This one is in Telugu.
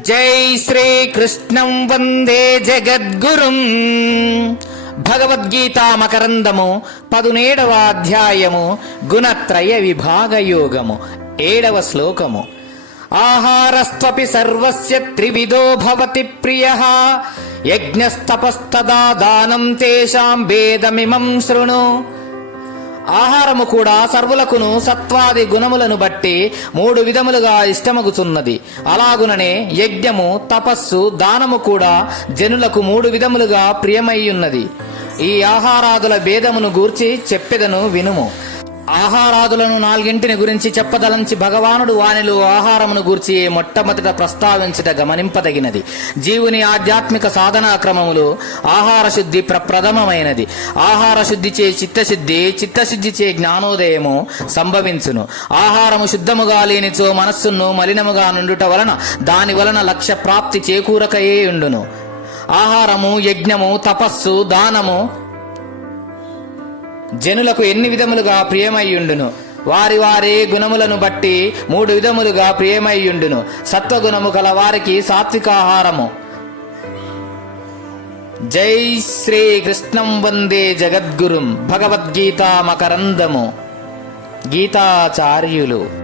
జై శ్రీకృష్ణం వందే జగద్గురుం. భగవద్గీత మకరందము పదునేడవ అధ్యాయము గుణత్రయ విభాగ యోగము ఏడవ శ్లోకము. ఆహారస్వపి సర్వస్య త్రివిధో భవతి ప్రియ. యజ్ఞస్తపస్తదా దానం తేషాం భేదమిమం శృణు. ఆహారము కూడా సర్వులకును సత్వాది గుణములను బట్టి మూడు విధములుగా ఇష్టమగుచున్నది. అలాగుననే యజ్ఞము తపస్సు దానము కూడా జనులకు మూడు విధములుగా ప్రియమయ్యున్నది. ఈ ఆహారాదుల భేదమును గూర్చి చెప్పెదను వినుము. ఆహారాదులను నాలుగింటిని గురించి చెప్పదలంచి భగవానుడు వానిలో ఆహారమును గూర్చి మొట్టమొదట ప్రస్తావించుట గమనింపదగినది. జీవుని ఆధ్యాత్మిక సాధనా క్రమములో ఆహార శుద్ధి ప్రప్రథమమైనది. ఆహార శుద్ధి చే చిత్తశుద్ధి చిత్తశుద్ధి చే జ్ఞానోదయము సంభవించును. ఆహారము శుద్ధముగా లేనిచో మనస్సును మలినముగా నుండుట వలన దాని వలన లక్ష్య ప్రాప్తి చేకూరకయే ఉండును. ఆహారము యజ్ఞము తపస్సు దానము జనులకు ఎన్ని విధములుగా ప్రియమయ్యుండును? వారి వారి గుణములను బట్టి మూడు విధములుగా ప్రియమయ్యుండును. సత్వగుణము గల వారికి సాత్వికాహారము. జై శ్రీ కృష్ణం వందే జగద్గురుం భగవద్గీత మకరందము గీతాచార్యులు.